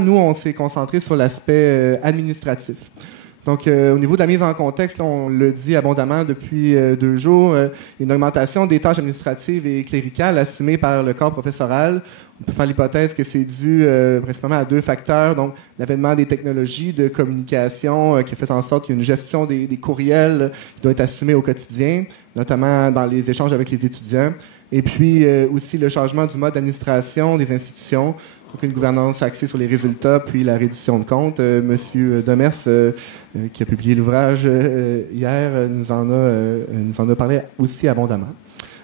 nous, on s'est concentré sur l'aspect administratif. Donc, au niveau de la mise en contexte, là, on le dit abondamment depuis 2 jours, une augmentation des tâches administratives et cléricales assumées par le corps professoral. On peut faire l'hypothèse que c'est dû principalement à 2 facteurs. Donc, l'avènement des technologies de communication qui a fait en sorte qu'il y a une gestion des courriels qui doit être assumée au quotidien, notamment dans les échanges avec les étudiants. Et puis, aussi le changement du mode d'administration des institutions. Donc, une gouvernance axée sur les résultats, puis la reddition de comptes. Monsieur Demers, qui a publié l'ouvrage hier, nous en a parlé aussi abondamment.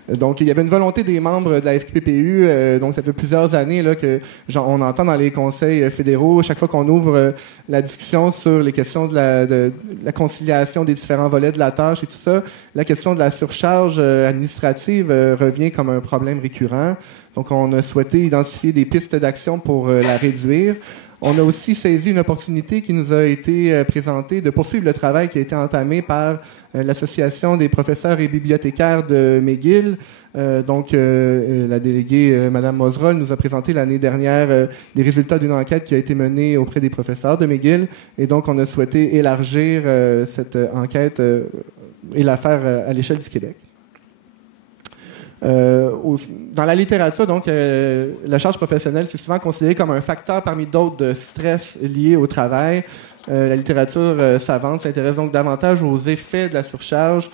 Donc, il y avait une volonté des membres de la FQPPU, donc ça fait plusieurs années là, on entend dans les conseils fédéraux, chaque fois qu'on ouvre la discussion sur les questions de la conciliation des différents volets de la tâche et tout ça, la question de la surcharge administrative revient comme un problème récurrent. Donc, on a souhaité identifier des pistes d'action pour la réduire. On a aussi saisi une opportunité qui nous a été présentée de poursuivre le travail qui a été entamé par l'Association des professeurs et bibliothécaires de McGill. La déléguée Mme Moserol nous a présenté l'année dernière les résultats d'une enquête qui a été menée auprès des professeurs de McGill. Et donc, on a souhaité élargir cette enquête et la faire à l'échelle du Québec. Dans la littérature, donc, la charge professionnelle, c'est souvent considéré comme un facteur parmi d'autres de stress lié au travail. La littérature savante s'intéresse donc davantage aux effets de la surcharge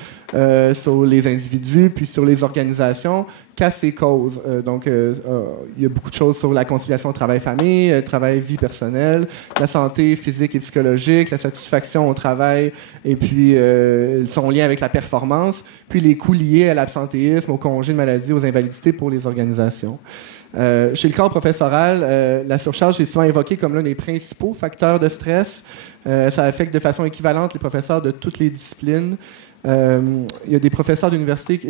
sur les individus puis sur les organisations qu'à ses causes. Il y a beaucoup de choses sur la conciliation travail-famille, travail-vie personnelle, la santé physique et psychologique, la satisfaction au travail et puis son lien avec la performance, puis les coûts liés à l'absentéisme, au congé de maladie, aux invalidités pour les organisations. Chez le corps professoral, la surcharge est souvent évoquée comme l'un des principaux facteurs de stress. Ça affecte de façon équivalente les professeurs de toutes les disciplines. Il y a des professeurs d'université qui,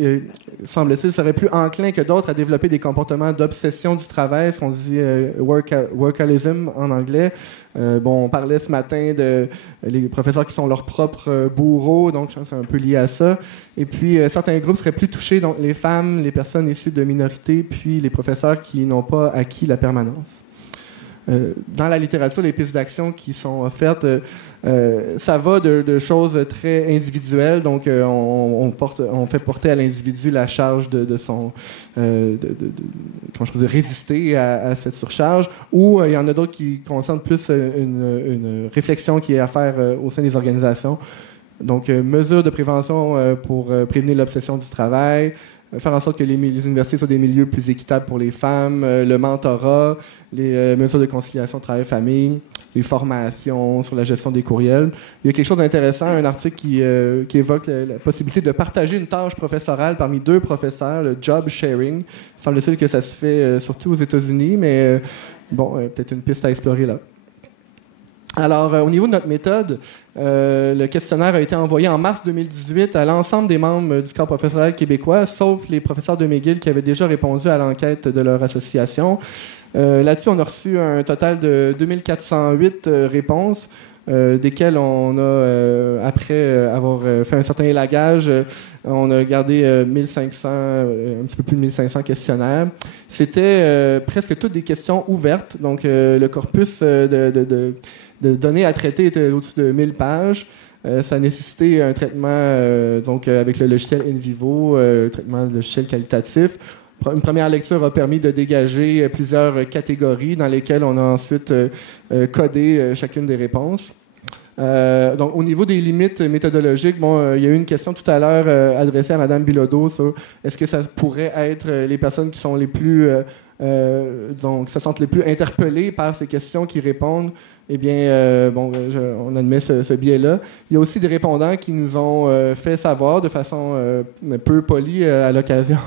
semble-t-il, seraient plus enclins que d'autres à développer des comportements d'obsession du travail, ce qu'on dit workalism en anglais. On parlait ce matin de les professeurs qui sont leurs propres bourreaux, donc je pense que c'est un peu lié à ça. Et puis, certains groupes seraient plus touchés, donc les femmes, les personnes issues de minorités, puis les professeurs qui n'ont pas acquis la permanence. Dans la littérature, les pistes d'action qui sont offertes, ça va de choses très individuelles. Donc, on fait porter à l'individu la charge de résister à cette surcharge. Ou il y en a d'autres qui concernent plus une réflexion qui est à faire au sein des organisations. Donc, mesures de prévention pour prévenir l'obsession du travail, faire en sorte que les universités soient des milieux plus équitables pour les femmes, le mentorat, les mesures de conciliation travail-famille, les formations sur la gestion des courriels. Il y a quelque chose d'intéressant, un article qui évoque la possibilité de partager une tâche professorale parmi 2 professeurs, le job sharing. Il semble-t-il que ça se fait surtout aux États-Unis, mais peut-être une piste à explorer là. Alors, au niveau de notre méthode, le questionnaire a été envoyé en mars 2018 à l'ensemble des membres du corps professoral québécois, sauf les professeurs de McGill qui avaient déjà répondu à l'enquête de leur association. Là-dessus, on a reçu un total de 2408 réponses, desquelles on a, après avoir fait un certain élagage, on a gardé 1500, un petit peu plus de 1500 questionnaires. C'était presque toutes des questions ouvertes, donc le corpus de données à traiter était au-dessus de 1000 pages. Ça a nécessité un traitement avec le logiciel InVivo, traitement de logiciel qualitatif. Une première lecture a permis de dégager plusieurs catégories dans lesquelles on a ensuite codé chacune des réponses. Donc, au niveau des limites méthodologiques, il y a eu une question tout à l'heure adressée à Mme Bilodeau sur est-ce que ça pourrait être les personnes qui sont les plus se sentent les plus interpellées par ces questions qui répondent. Eh bien, on admet ce biais-là. Il y a aussi des répondants qui nous ont fait savoir de façon peu polie à l'occasion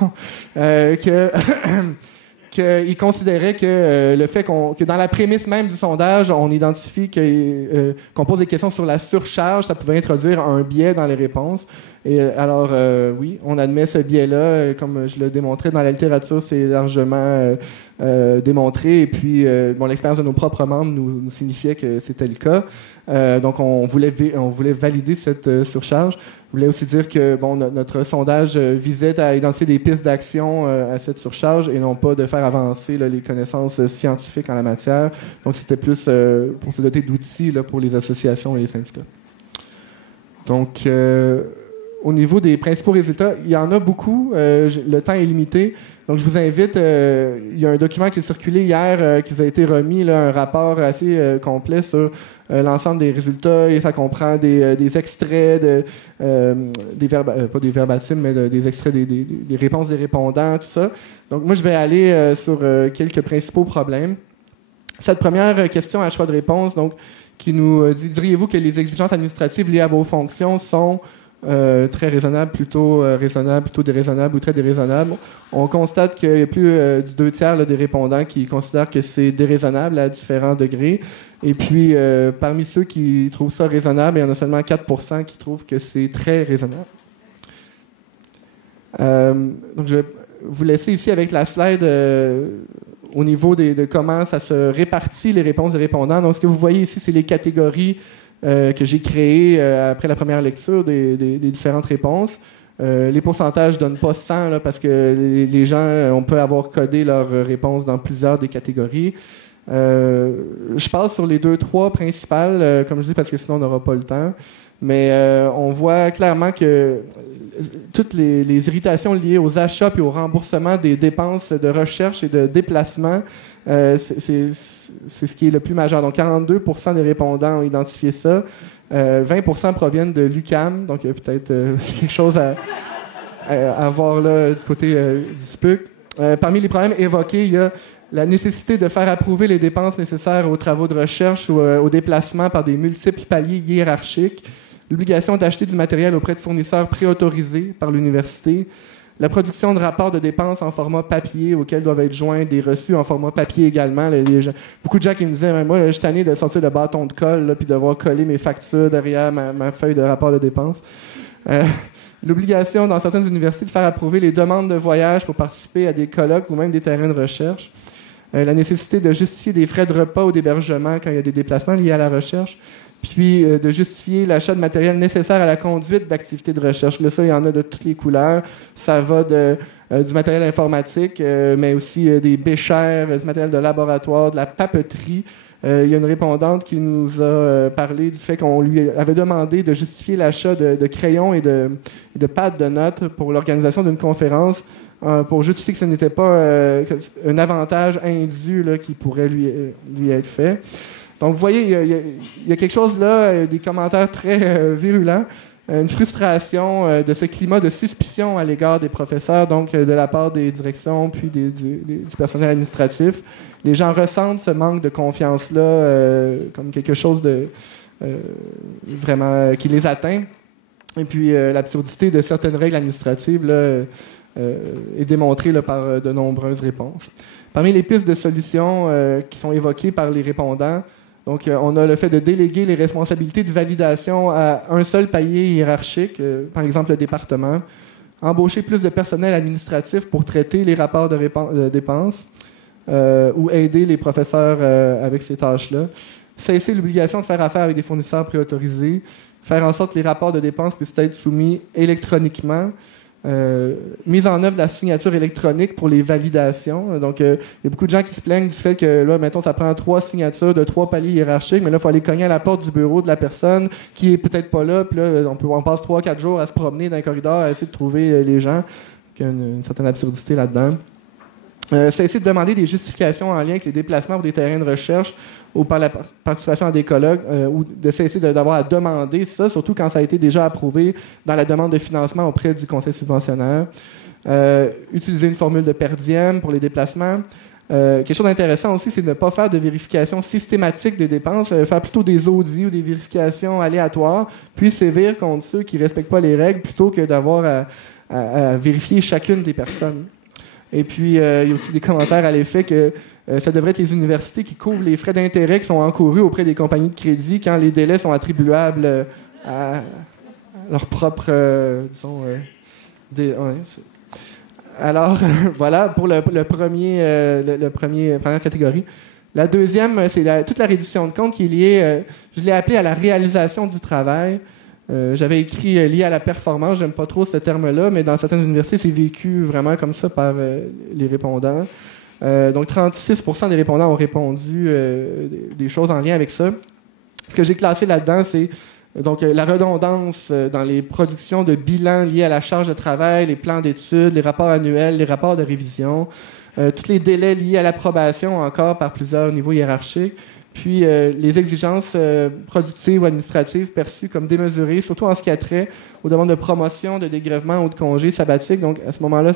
qu'ils considéraient que le fait que dans la prémisse même du sondage, on identifie qu'on pose des questions sur la surcharge, ça pouvait introduire un biais dans les réponses. Et oui, on admet ce biais-là. Comme je le démontrais dans la littérature, c'est largement démontré. Et puis, l'expérience de nos propres membres nous signifiait que c'était le cas. Donc, on voulait valider cette surcharge. On voulait aussi dire que notre sondage visait à identifier des pistes d'action à cette surcharge et non pas de faire avancer les connaissances scientifiques en la matière. Donc, c'était plus pour se doter d'outils pour les associations et les syndicats. Donc, au niveau des principaux résultats, il y en a beaucoup. Le temps est limité. Donc, je vous invite, il y a un document qui est circulé hier, qui vous a été remis, là, un rapport assez complet sur l'ensemble des résultats, et ça comprend des extraits, pas des verbatims, mais des extraits des réponses des répondants, tout ça. Donc, moi, je vais aller sur quelques principaux problèmes. Cette première question à choix de réponse, donc, qui nous dit, diriez-vous que les exigences administratives liées à vos fonctions sont très raisonnables, plutôt déraisonnables ou très déraisonnables? On constate qu'il y a plus du 2/3 des répondants qui considèrent que c'est déraisonnable à différents degrés. Et puis, parmi ceux qui trouvent ça raisonnable, il y en a seulement 4% qui trouvent que c'est très raisonnable. Donc, je vais vous laisser ici avec la slide au niveau de comment ça se répartit les réponses des répondants. Donc, ce que vous voyez ici, c'est les catégories que j'ai créées après la première lecture des différentes réponses. Les pourcentages ne donnent pas 100 là, parce que les gens, on peut avoir codé leurs réponses dans plusieurs des catégories. Je passe sur les 2-3 principales, comme je dis, parce que sinon on n'aura pas le temps. Mais on voit clairement que toutes les irritations liées aux achats et au remboursement des dépenses de recherche et de déplacement, c'est ce qui est le plus majeur. Donc, 42% des répondants ont identifié ça. 20% proviennent de l'UQAM, donc il y a peut-être quelque chose à voir là du côté du SPUC. Parmi les problèmes évoqués, il y a la nécessité de faire approuver les dépenses nécessaires aux travaux de recherche ou au déplacement par des multiples paliers hiérarchiques, l'obligation d'acheter du matériel auprès de fournisseurs préautorisés par l'université, la production de rapports de dépenses en format papier auxquels doivent être joints des reçus en format papier également. Beaucoup de gens qui me disaient, moi, je suis tanné de sortir le bâton de colle puis de devoir coller mes factures derrière ma feuille de rapport de dépenses. L'obligation dans certaines universités de faire approuver les demandes de voyage pour participer à des colloques ou même des terrains de recherche. La nécessité de justifier des frais de repas ou d'hébergement quand il y a des déplacements liés à la recherche. Puis de justifier l'achat de matériel nécessaire à la conduite d'activités de recherche. Là, ça, il y en a de toutes les couleurs. Ça va du matériel informatique, mais aussi des béchères, du matériel de laboratoire, de la papeterie. Il y a une répondante qui nous a parlé du fait qu'on lui avait demandé de justifier l'achat de crayons et de pads de notes pour l'organisation d'une conférence pour justifier que ce n'était pas un avantage indu là, qui pourrait lui être fait. Donc, vous voyez, il y a quelque chose là, des commentaires très virulents, une frustration de ce climat de suspicion à l'égard des professeurs, donc de la part des directions puis du personnel administratif. Les gens ressentent ce manque de confiance-là comme quelque chose de vraiment qui les atteint. Et puis, l'absurdité de certaines règles administratives là, est démontrée là, par de nombreuses réponses. Parmi les pistes de solutions qui sont évoquées par les répondants, donc, on a le fait de déléguer les responsabilités de validation à un seul palier hiérarchique, par exemple le département, embaucher plus de personnel administratif pour traiter les rapports de dépenses ou aider les professeurs avec ces tâches-là, cesser l'obligation de faire affaire avec des fournisseurs préautorisés, faire en sorte que les rapports de dépenses puissent être soumis électroniquement, mise en œuvre de la signature électronique pour les validations. Donc, il y a beaucoup de gens qui se plaignent du fait que, là, mettons, ça prend 3 signatures de 3 paliers hiérarchiques, mais là, il faut aller cogner à la porte du bureau de la personne qui est peut-être pas là, puis là, on passe 3-4 jours à se promener dans les corridors, à essayer de trouver les gens. Il y a une certaine absurdité là-dedans. C'est essayer de demander des justifications en lien avec les déplacements pour des terrains de recherche ou par la participation à des colloques, ou de cesser d'avoir à demander ça, surtout quand ça a été déjà approuvé dans la demande de financement auprès du conseil subventionnaire. Utiliser une formule de per diem pour les déplacements. Quelque chose d'intéressant aussi, c'est de ne pas faire de vérification systématique des dépenses, faire plutôt des audits ou des vérifications aléatoires, puis sévir contre ceux qui ne respectent pas les règles plutôt que d'avoir à vérifier chacune des personnes. Et puis, il y a aussi des commentaires à l'effet que ça devrait être les universités qui couvrent les frais d'intérêt qui sont encourus auprès des compagnies de crédit quand les délais sont attribuables à leur propre, Alors, voilà pour première catégorie. La deuxième, c'est toute la reddition de comptes qui est liée, je l'ai appelée à la réalisation du travail. J'avais écrit lié à la performance, j'aime pas trop ce terme-là, mais dans certaines universités, c'est vécu vraiment comme ça par les répondants. Donc, 36% des répondants ont répondu des choses en lien avec ça. Ce que j'ai classé là-dedans, c'est donc la redondance dans les productions de bilans liés à la charge de travail, les plans d'études, les rapports annuels, les rapports de révision, tous les délais liés à l'approbation encore par plusieurs niveaux hiérarchiques, puis les exigences productives ou administratives perçues comme démesurées, surtout en ce qui a trait aux demandes de promotion, de dégrèvement ou de congés sabbatiques. Donc, à ce moment-là,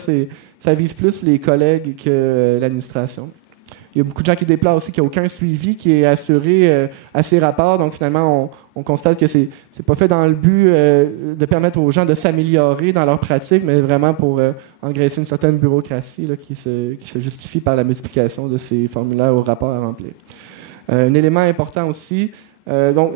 ça vise plus les collègues que l'administration. Il y a beaucoup de gens qui déplorent aussi qu'il n'y a aucun suivi qui est assuré à ces rapports. Donc, finalement, on constate que c'est pas fait dans le but de permettre aux gens de s'améliorer dans leur pratique, mais vraiment pour engraisser une certaine bureaucratie là, qui se justifie par la multiplication de ces formulaires aux rapports à remplir. Un élément important aussi, donc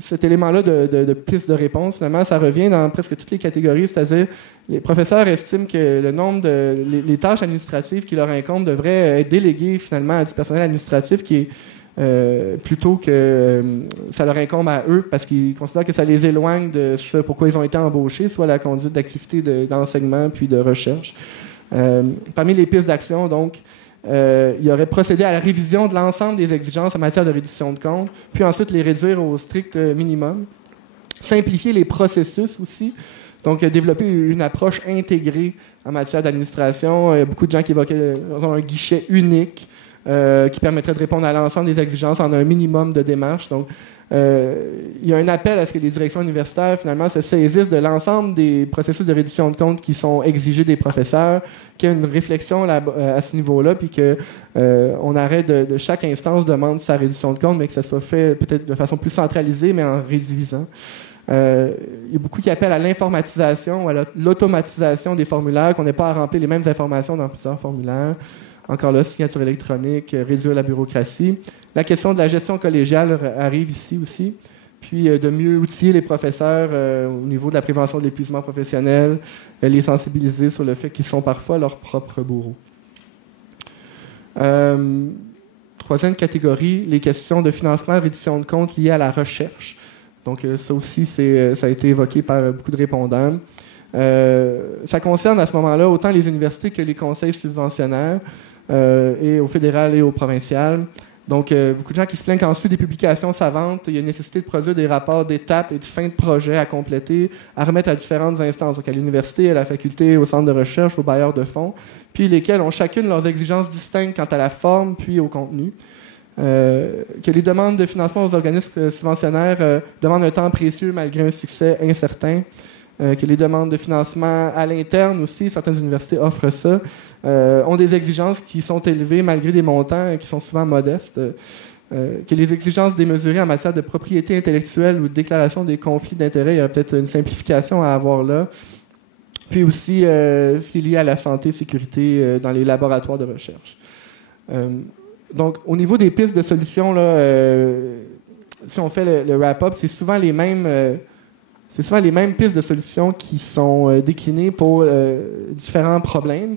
cet élément-là de piste de réponse, finalement, ça revient dans presque toutes les catégories, c'est-à-dire les professeurs estiment que le nombre les tâches administratives qui leur incombent devraient être déléguées finalement à du personnel administratif qui est plutôt que ça leur incombe à eux parce qu'ils considèrent que ça les éloigne de ce pourquoi ils ont été embauchés, soit la conduite d'activités d'enseignement puis de recherche. Parmi les pistes d'action, donc, il y aurait procédé à la révision de l'ensemble des exigences en matière de reddition de comptes, puis ensuite les réduire au strict minimum. Simplifier les processus aussi. Donc, développer une approche intégrée en matière d'administration. Il y a beaucoup de gens qui évoquaient un guichet unique qui permettrait de répondre à l'ensemble des exigences en un minimum de démarches. Donc, il y a un appel à ce que les directions universitaires, finalement, se saisissent de l'ensemble des processus de reddition de comptes qui sont exigés des professeurs, qu'il y ait une réflexion à ce niveau-là, puis qu'on arrête de chaque instance demande sa reddition de comptes, mais que ça soit fait peut-être de façon plus centralisée, mais en réduisant. Il y a beaucoup qui appellent à l'informatisation ou à l'automatisation des formulaires, qu'on n'ait pas à remplir les mêmes informations dans plusieurs formulaires. Encore là, signature électronique, réduire la bureaucratie. La question de la gestion collégiale arrive ici aussi. Puis de mieux outiller les professeurs au niveau de la prévention de l'épuisement professionnel, les sensibiliser sur le fait qu'ils sont parfois leurs propres bourreaux. Troisième catégorie, les questions de financement et reddition de comptes liées à la recherche. Donc, ça aussi, ça a été évoqué par beaucoup de répondants. Ça concerne à ce moment-là autant les universités que les conseils subventionnaires, et au fédéral et au provincial. Donc, beaucoup de gens qui se plaignent qu'ensuite des publications savantes, il y a une nécessité de produire des rapports d'étapes et de fin de projet à compléter, à remettre à différentes instances, donc à l'université, à la faculté, au centre de recherche, aux bailleurs de fonds, puis lesquels ont chacune leurs exigences distinctes quant à la forme puis au contenu. Que les demandes de financement aux organismes subventionnaires demandent un temps précieux malgré un succès incertain. Que les demandes de financement à l'interne aussi, certaines universités offrent ça, ont des exigences qui sont élevées malgré des montants qui sont souvent modestes. Que les exigences démesurées en matière de propriété intellectuelle ou de déclaration des conflits d'intérêts, il y a peut-être une simplification à avoir là. Puis aussi, ce qui est lié à la santé et sécurité dans les laboratoires de recherche. Donc, au niveau des pistes de solutions, là, si on fait le wrap-up, c'est souvent les mêmes pistes de solutions qui sont déclinées pour différents problèmes.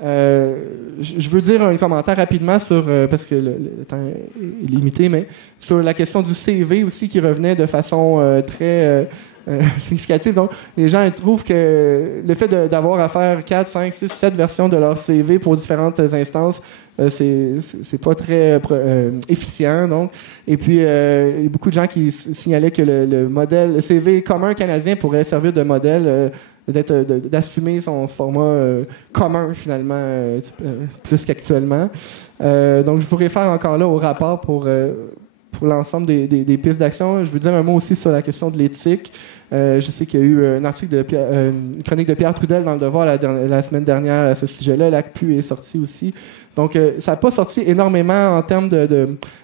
Je veux dire un commentaire rapidement sur, parce que le temps est limité, mais sur la question du CV aussi qui revenait de façon très significative. Donc, les gens trouvent que le fait d'avoir à faire 4, 5, 6, 7 versions de leur CV pour différentes instances, c'est pas très efficient. Donc. Et puis, il y a beaucoup de gens qui signalaient que le CV commun canadien pourrait servir de modèle, d'assumer son format commun, finalement, plus qu'actuellement. Donc, je vous réfère encore là au rapport pour l'ensemble des pistes d'action. Je veux dire un mot aussi sur la question de l'éthique. Je sais qu'il y a eu un article une chronique de Pierre Trudel dans Le Devoir la semaine dernière à ce sujet-là. L'ACPU est sorti aussi. Donc, ça n'a pas sorti énormément en termes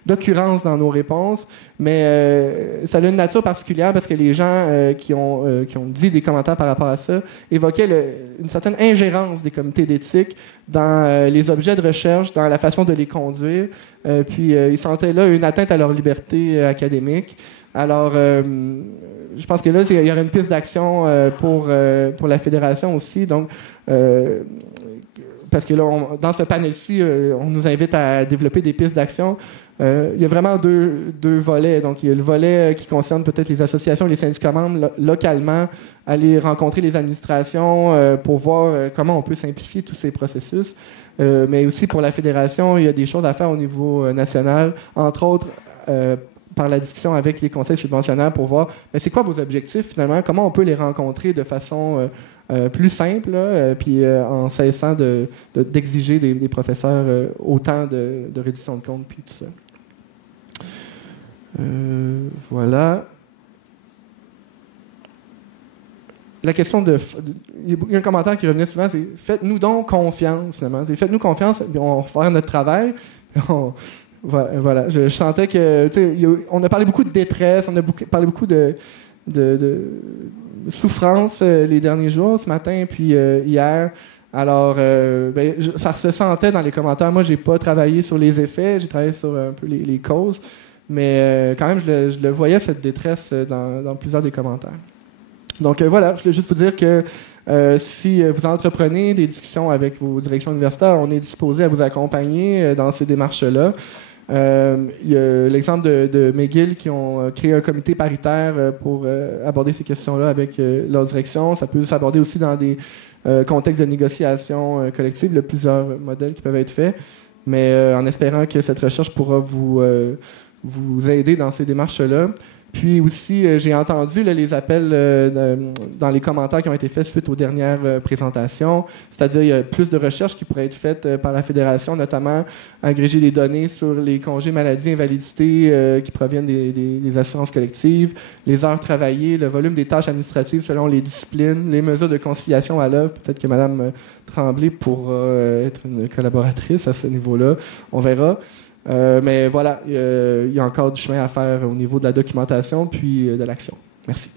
d'occurrence dans nos réponses, mais ça a une nature particulière parce que les gens qui ont dit des commentaires par rapport à ça évoquaient une certaine ingérence des comités d'éthique dans les objets de recherche, dans la façon de les conduire. Puis, ils sentaient là une atteinte à leur liberté académique. Alors, je pense que là, il y aurait une piste d'action pour la fédération aussi. Donc, parce que là, dans ce panel-ci, on nous invite à développer des pistes d'action. Il y a vraiment deux volets. Donc, il y a le volet qui concerne peut-être les associations, les syndicats membres localement, aller rencontrer les administrations pour voir comment on peut simplifier tous ces processus. Mais aussi pour la fédération, il y a des choses à faire au niveau national, entre autres par la discussion avec les conseils subventionnaires pour voir c'est quoi vos objectifs finalement, comment on peut les rencontrer de façon plus simple, là, puis en cessant d'exiger des professeurs autant de reddition de comptes, puis tout ça. Voilà. La question il y a un commentaire qui revenait souvent, c'est « Faites-nous donc confiance, finalement. » Faites-nous confiance, puis on va faire notre travail. Voilà. Je sentais que... On a parlé beaucoup de détresse, on a parlé beaucoup de souffrance les derniers jours, ce matin, puis hier. Alors, ça se sentait dans les commentaires. Moi, j'ai pas travaillé sur les effets, j'ai travaillé sur un peu les causes, mais quand même, je le voyais, cette détresse, dans plusieurs des commentaires. Donc voilà, je voulais juste vous dire que si vous entreprenez des discussions avec vos directions universitaires, on est disposé à vous accompagner dans ces démarches-là. Il y a l'exemple de McGill qui ont créé un comité paritaire pour aborder ces questions-là avec leur direction. Ça peut s'aborder aussi dans des contextes de négociation collective. Il y a plusieurs modèles qui peuvent être faits, mais en espérant que cette recherche pourra vous aider dans ces démarches-là. Puis aussi, j'ai entendu les appels dans les commentaires qui ont été faits suite aux dernières présentations. C'est-à-dire, il y a plus de recherches qui pourraient être faites par la Fédération, notamment agréger des données sur les congés maladie, invalidité qui proviennent des assurances collectives, les heures travaillées, le volume des tâches administratives selon les disciplines, les mesures de conciliation à l'œuvre. Peut-être que Mme Tremblay pourra être une collaboratrice à ce niveau-là. On verra. Mais voilà, il y a encore du chemin à faire au niveau de la documentation puis de l'action. Merci.